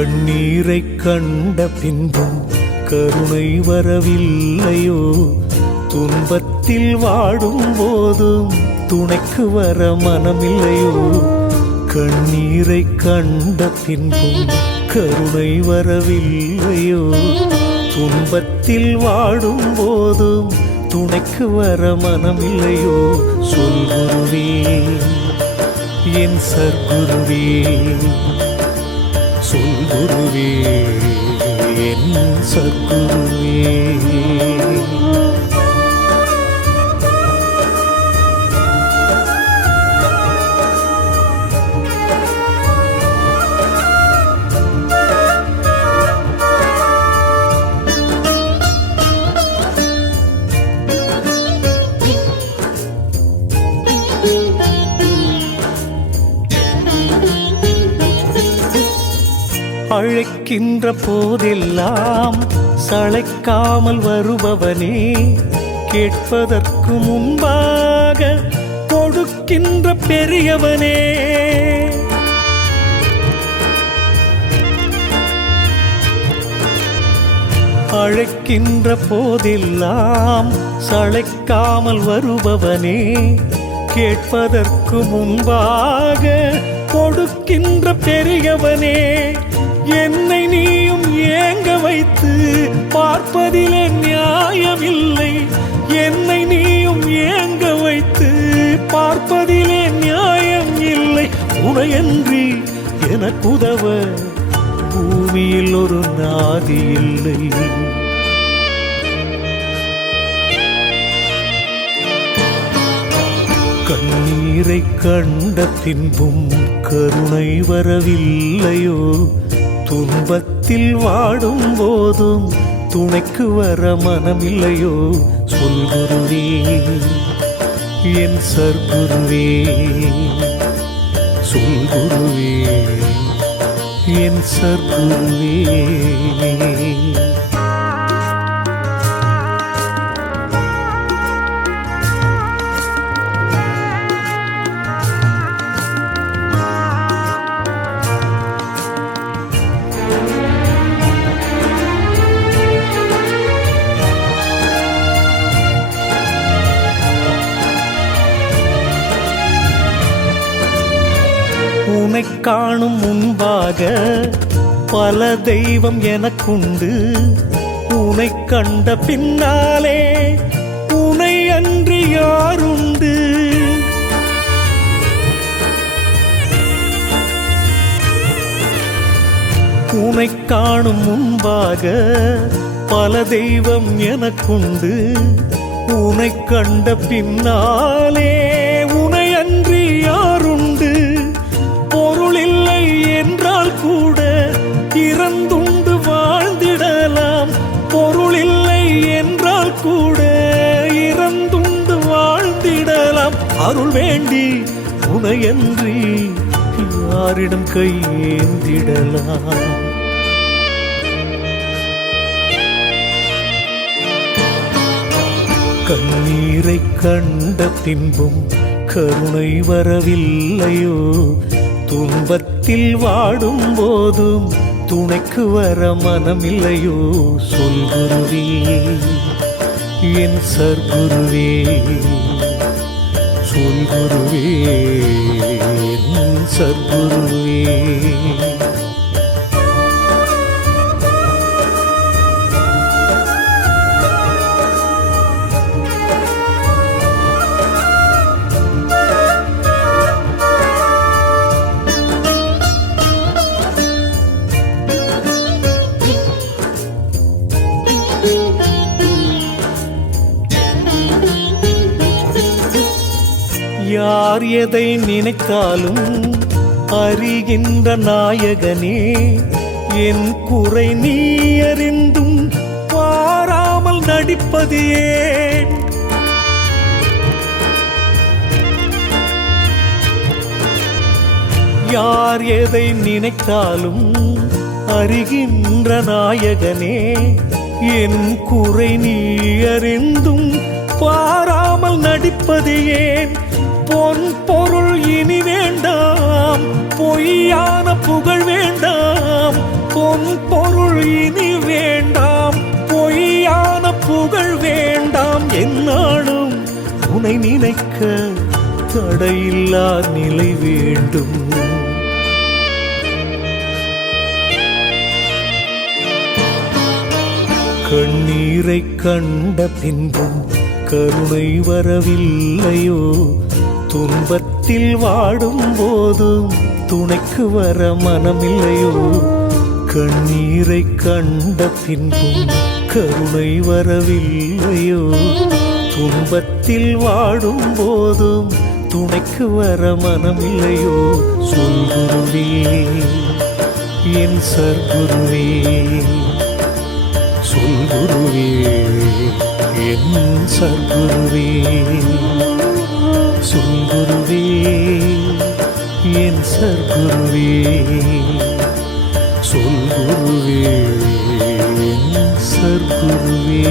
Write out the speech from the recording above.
கண்ணீரை கண்ட பின்பும் கருணை வரவில்லையோ? துன்பத்தில் வாடும் போதும் துணைக்கு வர மனமில்லையோ? கண்ணீரை கண்ட பின்பும் கருணை வரவில்லையோ? துன்பத்தில் வாடும் போதும் துணைக்கு வர மனமில்லையோ? சொல் குருவே, என் சர்க்குருவே, சொல் குருவே, என் சர்க்குருவே. அழைக்கின்ற போதெல்லாம் சளைக்காமல் வருபவனே, கேட்பதற்கு முன்பாக கொடுக்கின்ற பெரியவனே. அழைக்கின்ற போதெல்லாம் சளைக்காமல் வருபவனே, கேட்பதற்கு முன்பாக கொடுக்கின்ற பெரியவனே. என்னை நீயும் ஏங்க வைத்து பார்ப்பதிலே நியாயமில்லை. என்னை நீயும் ஏங்க வைத்து பார்ப்பதிலே நியாயம் இல்லை. உனையன்றி எனக்குதவ பூமியில் ஒரு நாதி இல்லை. கண்ணீரை கண்ட பின்பும் கருணை வரவில்லையோ? துன்பத்தில் வாடும் போதும் துணைக்கு வர மனமில்லையோ? சொல் குருவே, என் சர்க்குருவே, சொல் குருவே, என் சர்க்குருவே. உன்னை காணும் முன்பாக பல தெய்வம் எனக்குண்டு. உன்னை கண்ட பின்னாலே உன்னை அன்றி யாருண்டு? உன்னை காணும் முன்பாக பல தெய்வம் எனக்குண்டு. உன்னை கண்ட பின்னாலே உன்னை அன்றி யாருண்டு? பொருள் இல்லை என்றால் கூட இறந்துண்டு வாழ்ந்திடலாம். பொருள் இல்லை என்றால் கூட இறந்துண்டு வாழ்ந்திடலாம். அருள் வேண்டி உனையன்றி யாரிடம் கையேந்திடலாம்? கண்ணீரை கண்ட பின்பும் கருணை வரவில்லையோ? துன்பத்தில் வாடும் போதும் துணைக்கு வர மனமில்லையோ? சொல் குருவே, என் சர்க்குருவே, சொல் குருவே, என் சர்க்குருவே. யார் எதை நினைத்தாலும் அறிகின்ற நாயகனே, என் குறை நீ அறிந்தும் பாராமல் நடிப்பது ஏன்? யார் எதை நினைத்தாலும் அறிகின்ற நாயகனே, என் குறை நீ அறிந்தும் பாராமல் நடிப்பது ஏன்? பொன் பொருள் இனி வேண்டாம், பொய்யான புகழ் வேண்டாம், பொன் பொருள் இனி வேண்டாம், பொய்யான புகழ் வேண்டாம், என்னாலும் உனை நினைக்க தடையில்லா நிலை வேண்டும். கண்ணீரை கண்ட பின்பும் கருணை வரவில்லையோ, துன்பத்தில் வாடும் போதும் துணைக்கு வர மனமில்லையோ. கண்ணீரை கண்ட பின்பும் கருணை வரவில்லையோ, துன்பத்தில் வாடும் போதும் துணைக்கு வர மனமில்லையோ. சொல்குருவே என் சர்க்குருவே, சொல்குருவே என் சர்க்குருவே, சொல்குருவே என் சர்க்குருவே, சொல்குருவே என் சர்க்குருவே.